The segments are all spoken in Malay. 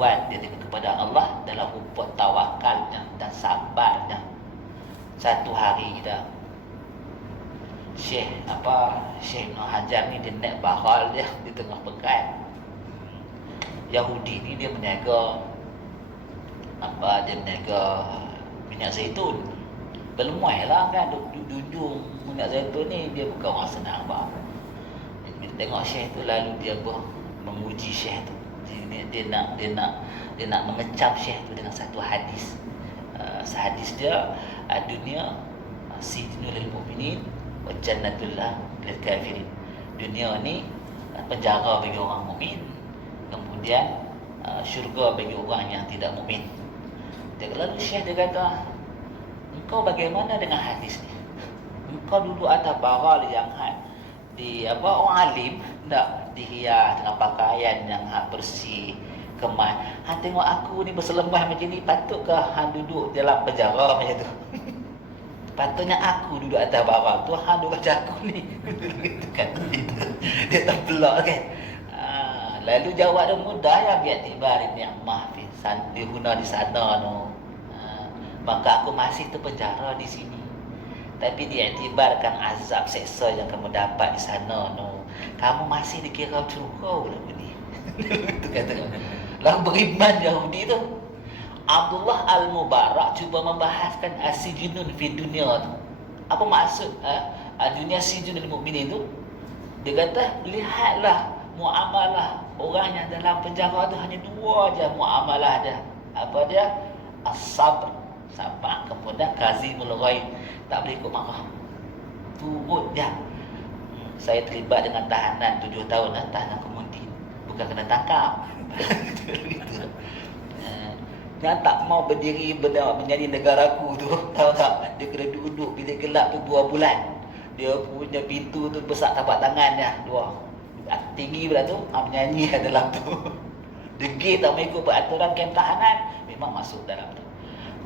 bertujuan dia kepada Allah dalam rupa tawakalnya dan sabarnya. Satu hari dah Syekh Ibn Hajar ni dia naik baral dia di tengah pekan. Yahudi ni dia berniaga minyak zaitun. Berlemuai lah kan duduk minyak zaitun ni, dia bukan orang senang bah. Dia tengok Syekh tu lalu dia menguji Syekh tu. Dia nak mengecam Syekh tu dengan satu hadis. Sehadis dia, dunia sijnul lil mu'minin wa jannatul lil kafirin. Dunia ni penjara bagi orang mukmin, kemudian syurga bagi orang yang tidak mukmin. Lalu Syekh dia kata, engkau bagaimana dengan hadis ni? Engkau duduk atas baral yang orang alim, tak dihias dengan pakaian yang bersih, kemas. Tengok aku ni berselembah macam ni, patutkah duduk dalam penjara macam tu? Patutnya aku duduk atas baral tu, duduk macam aku ni. Dia terpelak kan. Lalu jawab dia mudah ya, biar tiba ni'mah fi dihuna di sana no. Maka aku masih terpenjara di sini, tapi diiktibarkan azab seksa yang kamu dapat di sana no. Kamu masih dikira curau lah ni. Itu kata. Lalu beriman Yahudi tu. Abdullah Al-Mubarak cuba membahaskan asijinun fi dunia tu. Apa maksud dunia sijinul mukminin tu? Dia kata, lihatlah muamalah orang yang dalam penjara tu hanya dua aja muamalah dia. Apa dia? As-sabr, sabar, kemudian kazimul ghaib, tak boleh ikut marah. Turut dia. Saya terlibat dengan tahanan 7 tahun, tahanan kemudian bukan kena tangkap. Yang tak mau berdiri menjadi negaraku tu, tahu tak? Dia kena duduk bilik gelap tu 2 bulan. Dia punya pintu tu besar tapak tangan dia, 2 tinggi pula tu, menyanyi dalam tu. Degil tak mengikut peraturan kem tahanan, memang masuk dalam tu.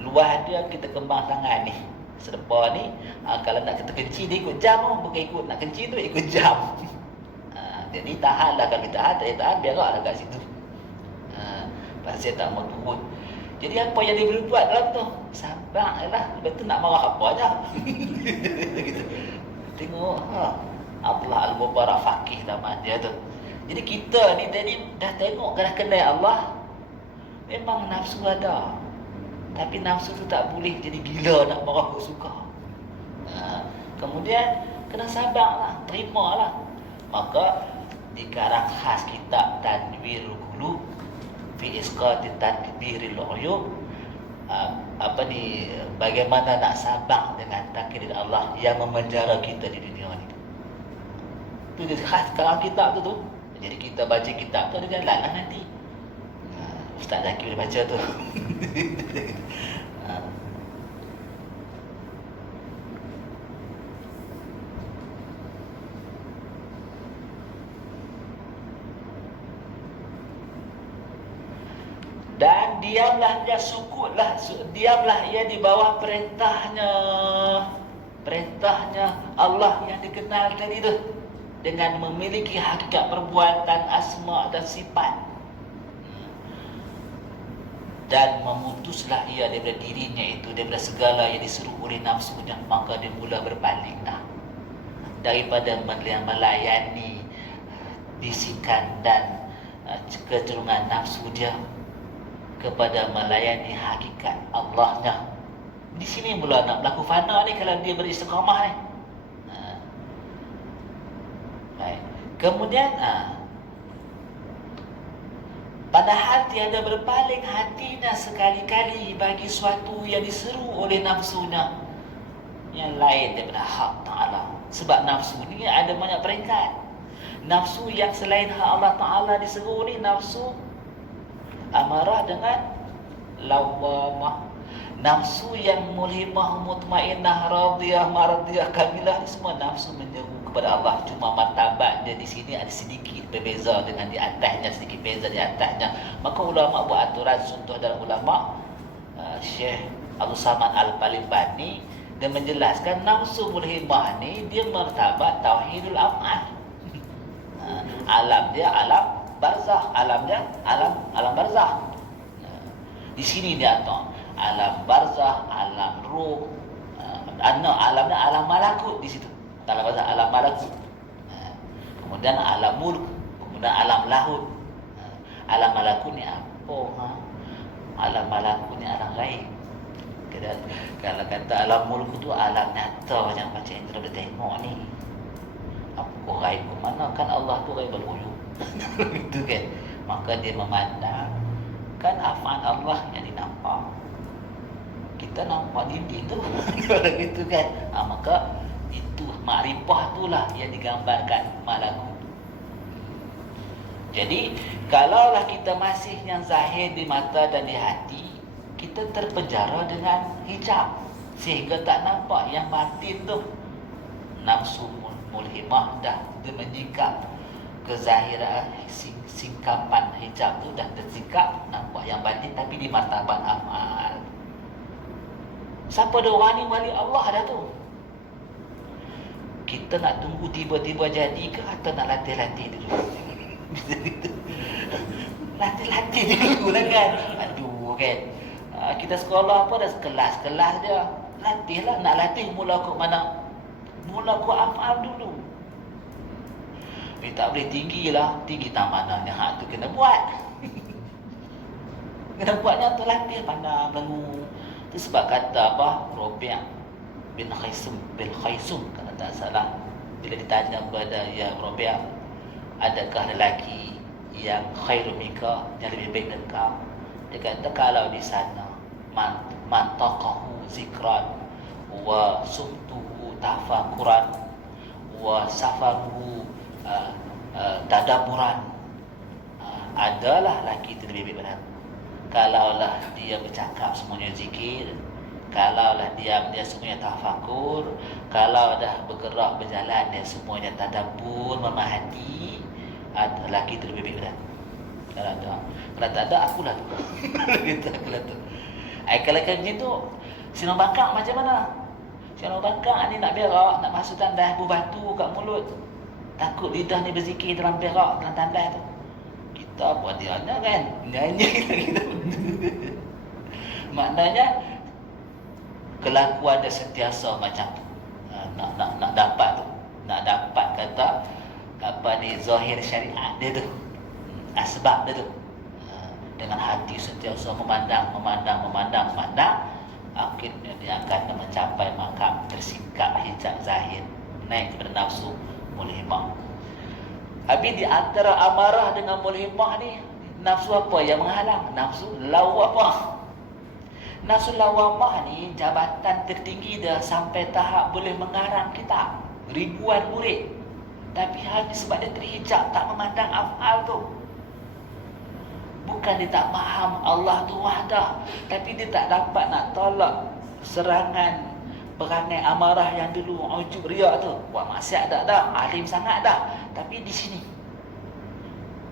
Luar dia kita kembang tangan ni, sedepa ni, kalau nak kita kenci dia ikut jam, bukan ikut nak kenci tu ikut jam. Dia ni tahan lah, kalau tahan tak tahan berak lah kat situ. Pasal tak mau turun. Jadi apa yang dia boleh buat dalam tu? Sabar lah. Lepas tu nak marah apa aja. Gitu. Tengok Abdullah Al-Mubarak faqih zaman dia tu. Jadi kita ni tadi dah tengok dah kenal Allah. Memang nafsu ada. Tapi nafsu tu tak boleh jadi gila nak marah kau suka. Kemudian kena sabarlah, terimalah. Maka dikarang khas kitab Tanwirul Qulub fi isqati tadbiril uyub, bagaimana nak sabar dengan takdir Allah yang memenjara kita di dunia ni. Itu dia khas karang kitab tu. Jadi kita baca kitab tu, dia jalan lah nanti. Ustaz Zaki boleh baca tu. Dan diamlah dia, sukutlah, diamlah ia di bawah perintahnya Allah yang dikenal tadi tu, dengan memiliki hakikat perbuatan, asma dan sifat. Dan memutuslah ia daripada dirinya itu, daripada segala yang diseru oleh nafsunya. Maka dia mula berpaling daripada melayani bisikan dan kecenderungan nafsu dia kepada melayani hakikat Allahnya. Di sini mula nak berlaku fana ni kalau dia beristiqamah ni. Baik. Kemudian padahal tiada berpaling hatinya sekali-kali bagi suatu yang diseru oleh nafsunya yang lain daripada hak Ta'ala. Sebab nafsu ni ada banyak peringkat. Nafsu yang selain hak Allah Ta'ala diseru ni nafsu amarah dengan lawamah. Nafsu yang mulhimah, mutmainnah, radiyah, mardiyah, kamilah, semua nafsu menyeru kepada Allah. Cuma martabat dia di sini ada sedikit berbeza dengan di atasnya, sedikit beza di atasnya. Maka ulama buat aturan, contoh dalam ulama Syekh Abdul Samad Al-Palembani, dia menjelaskan nafsu mulhimah ni dia martabat tauhidul af'al. Alam dia alam barzakh, alam barzakh. Di sini dia tahu alam barzah, alam ruh, alamnya alam malakut di situ. Alam barzah, alam malakut. Kemudian alam mulk, kemudian alam lahut. Alam malakut ni apa? Alam malakut ni alam lain. Kalau kata alam mulk tu alam nyata yang macam yang kita boleh tengok ni. Apa gaib ke mana? Kan Allah tu gaib al-ghuyub. Gitu kan. Maka dia memandang kan af'al Allah yang dinampak. Kita nampak dinding tu. Kalau gitu kan. Maka itu makrifah itulah yang digambarkan malakut. Jadi kalaulah kita masih yang zahir di mata dan di hati, kita terpenjara dengan hijab sehingga tak nampak yang batin tu. Nafsu mulhimah dah dia menyingkap kezahiran, singkapan hijab tu dah tersingkap, nampak yang batin tapi di martabat amal. Siapa dah orang ni wali Allah dah tu. Kita nak tunggu tiba-tiba jadi ke atau nak latih-latih dulu? Latih-latih dulu lah kan. Aduh kan. Kita sekolah apa dah kelas-kelas dia. Latihlah, nak latih mula kok mana? Mula kok afal dulu. Tak boleh tinggi lah. Tinggi tak mananya. Tu kena buat. Kena buatnya tu latih pandang lengu. Itu sebab kata apa? Rabi' bin Khaisum kalau tak salah. Bila ditanya kepada ya Rabi', adakah lelaki yang khairu minka, yang lebih baik dari kau? Dia kata kalau di sana mantaqahu zikran wa sumtuhu tafakuran wa safaruhu tadaburan, adalah lelaki itu lebih baik dari aku. Kalaulah dia bercakap semuanya zikir, kalaulah diam dia semuanya tafakur, kalau dah bergerak berjalan dia semuanya tadabbur, memahati, ada lelaki itu lebih baik dari aku. Kalau tak ada akulah tu. Gitu akulah tu. Kalau macam tu Sinong Bakar macam mana? Sinong Bakar ni nak berak, nak masuk tandas batu kat mulut. Takut lidah ni berzikir dalam berak, dalam tandas tu. Kita buat dia kan nyanyi kita. Maknanya kelakuan dia sentiasa macam tu. Nak dapat tu. Nak dapat kata apa ni zahir syariat dia tu. Sebab dia tu. Dengan hati sentiasa memandang, akhirnya dia akan mencapai makam tersingkap hijab zahir, naik kepada nafsu mulhimah. Habis di antara amarah dengan mulhimah ni, nafsu apa yang menghalang? Nafsu lawamah. Nafsu lawamah ni jabatan tertinggi dia sampai tahap boleh mengarang kitab ribuan murid. Tapi hanya sebab dia terhijab, tak memandang af'al tu. Bukan dia tak faham Allah tu wahdah, tapi dia tak dapat nak tolak serangan perangai amarah yang dulu ujub riak tu. Buat maksiat dah, alim sangat dah. Tapi di sini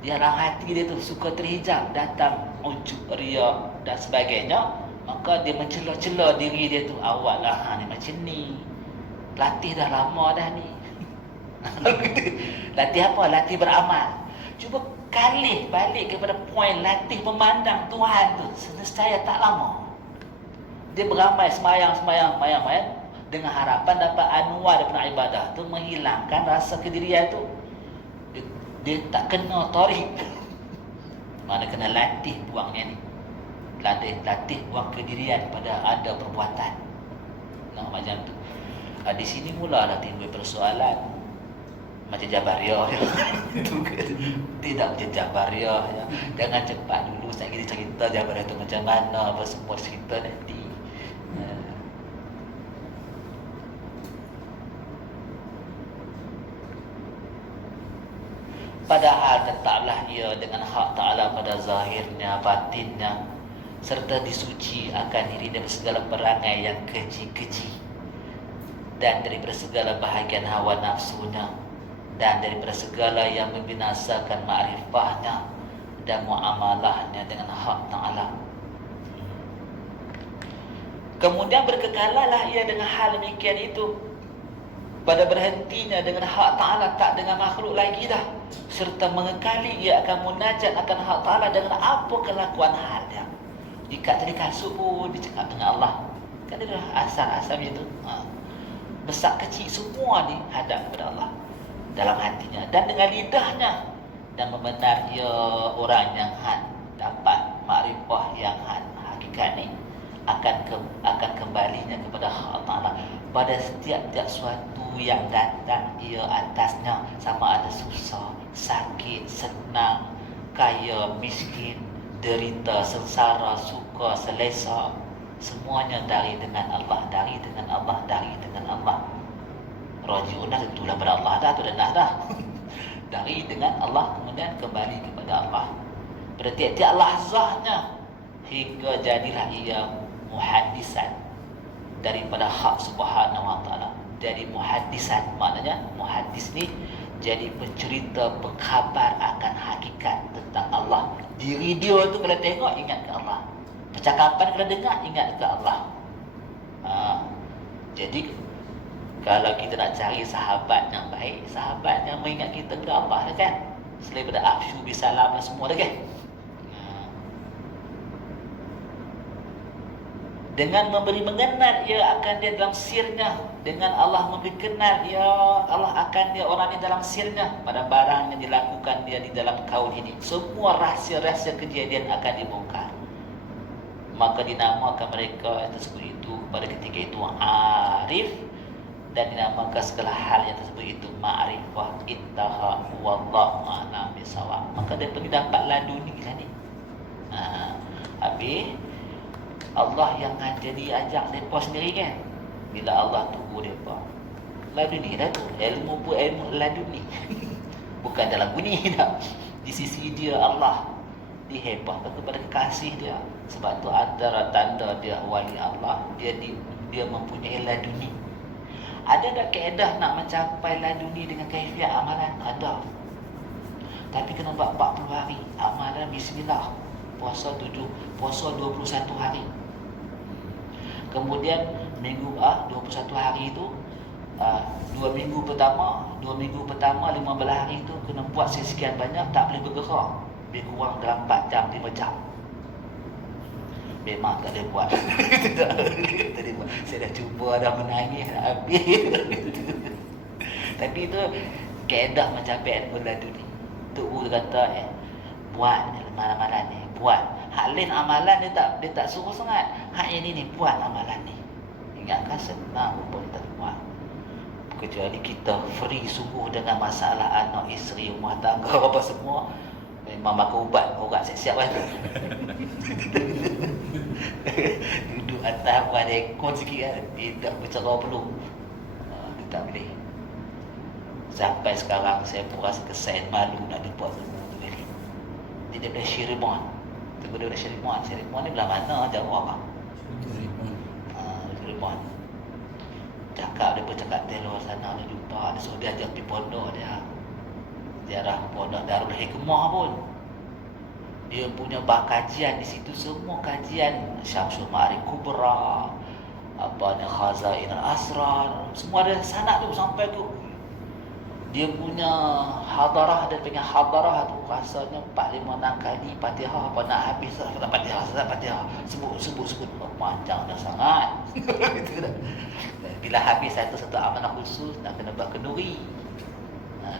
di dalam hati dia tu suka terhijab, datang ujub riak dan sebagainya, maka dia mencela-cela diri dia tu. Awak lah ni macam ni, latih dah lama dah ni. Latih apa? Latih beramal. Cuba kalih balik kepada poin latih memandang Tuhan tu. Saya tak lama dia beramal, semayang dengan harapan dapat anwar daripada ibadah tu, menghilangkan rasa kedirian tu. Dia tak kena tarik. Mana kena latih buangnya ni. Latih buang kedirian pada ada perbuatan. Macam tu. Di sini mulalah timbul persoalan. Macam Jabariyah. Tidak macam Jabariyah. Jangan cepat dulu saya kita cerita Jabariyah tu macam mana, apa semua cerita nanti. Padahal tetaplah ia dengan hak Ta'ala pada zahirnya, batinnya, serta disuci akan diri dari segala perangai yang keji-keji, dan daripada segala bahagian hawa nafsunya, dan daripada segala yang membinasakan ma'rifahnya dan muamalahnya dengan hak Ta'ala. Kemudian berkekalalah ia dengan hal demikian itu, pada berhentinya dengan hak Ta'ala, tak dengan makhluk lagi dah, serta mengekali ia akan munajat akan hak Ta'ala dengan apa kelakuan halnya. Ikat tadi kasut pun dia cakap dengan Allah. Kan dia dah asal macam tu. Besar kecil semua ni hadap kepada Allah dalam hatinya dan dengan lidahnya, dan membenar ia orang yang dapat makrifah yang hakikat ni akan kembalinya kepada Allah Taala pada setiap suatu yang datang ia atasnya, sama ada susah, sakit, senang, kaya, miskin, derita, sengsara, suka, selesa, semuanya dari dengan Allah, dari dengan Allah, dari dengan Allah. Raji'un tentulah pada Allah dah, tu dah dah. Dari dengan Allah kemudian kembali kepada Allah pada tiap-tiap lahzahnya hingga jadilah ia muhaddisan daripada hak Subhanahu wa taala. Jadi muhaddisan maknanya muhaddis ni jadi pencerita, pengkhabar akan hakikat tentang Allah. Diri dia tu kalau tengok ingat ke Allah. Percakapan kalau dengar ingat ke Allah. Jadi kalau kita nak cari sahabat yang baik, sahabat yang mengingat kita ke Allah kan. Selain daripada afshu bisalam dan semua dah kan. Dengan memberi mengenal ia akan dia dalam sirnya, dengan Allah memberi kenal ia Allah akan dia orang ini dalam sirnya pada barang yang dilakukan dia di dalam kaul ini. Semua rahsia-rahsia kejadian akan dibongkar. Maka dinamakan mereka tersebut itu pada ketika itu arif, dan dinamakan segala hal yang tersebut itu ma'rifah, intaha, wallahu a'lam bisawab. Maka dia pergi dapat laduni lah ni. Habis Allah yang jadi ajak mereka sendiri kan. Bila Allah tunggu mereka laduni dah tu, ilmu pun ilmu laduni. Bukan dalam bunyi dah. Di sisi dia Allah dihebahkan kepada kekasih dia. Sebab tu antara tanda dia wali Allah, dia mempunyai laduni. Ada tak kaedah nak mencapai laduni dengan kaifiat amalan? Ada. Tapi kena buat 40 hari amalan bismillah. Puasa 21 hari. Kemudian minggu 21 hari itu 2 minggu pertama 15 hari itu kena buat sekian banyak, tak boleh bergerak. Lebih kurang dalam 4 jam 5 jam. Memang tak boleh buat. Tak boleh buat. Saya dah cuba, dah menangis, dah habis. Tapi itu kaedah mencapai ilmu laduni. Tok Guru kata buat malam-malam ni, buat. Hak lain amalan dia tak suruh sangat. Hak yang ni buat amalan ni. Ingatkan senang pun kita buat. Kecuali kita free sungguh dengan masalah anak, isteri, rumah tangga apa semua. Memang makan ubat siap-siap kan. Duduk atas buat rekod sikit kan. Dia dah bercerah peluh. Dia tak boleh. Sampai sekarang saya pun rasa kesan malu nak buat semua tu kali. Dia daripada Syiribon. Tunggu dia daripada Syiribon. Syiribon ni belah mana? Jauh apa? Syiribon. Cakap dia bercakap telur sana dia jumpa. Dia suruh dia ajak pergi pondok dia. Ziarah pondok Darul Hikmah pun. Dia punya kajian di situ, semua kajian Syamsul Ma'arif Kubra, Khazain al-Asrar, semua ada sanad tu sampai tu. Dia punya hadarah, dia punya hadarah tu rasanya 4-5 kali Fatihah apa nak habis lah kata Fatihah. Sebut panjangnya sangat. Gitu dah. Bila habis satu amanah khusus nak kena buat kenduri.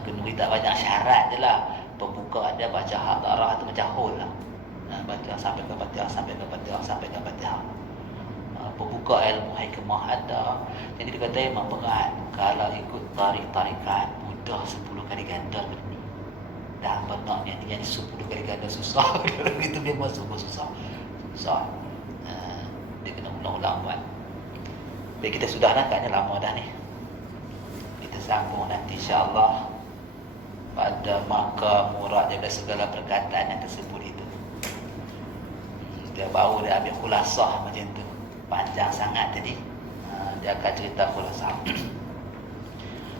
Kenduri tak banyak syarat je lah. Pembuka ada baca hadarah tu macam hol lah. Baca sampai ke Fatihah. Pembuka ilmu hikmah ada. Jadi dia kata memang berat. Kalau ikut tarikat mudah 10 kali ganda ni. Dah benar ni 10 kali ganda susah. Kalau gitu memang susah. Dia kena ulang-ulang buat. Baik, kita sudah dah katnya lama dah ni. Kita sambung nanti insya-Allah pada maka murad daripada segala perkataan yang tersebut itu. Dia baru dia ambil khulasah macam tu. Panjang sangat tadi. Dia akan cerita khulasah.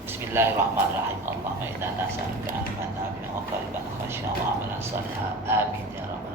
Bismillahirrahmanirrahim. Allahumma inna nas'aluka ilman nafi'an wa qalban khashi'an wa amalan salihan. Amin ya rabbal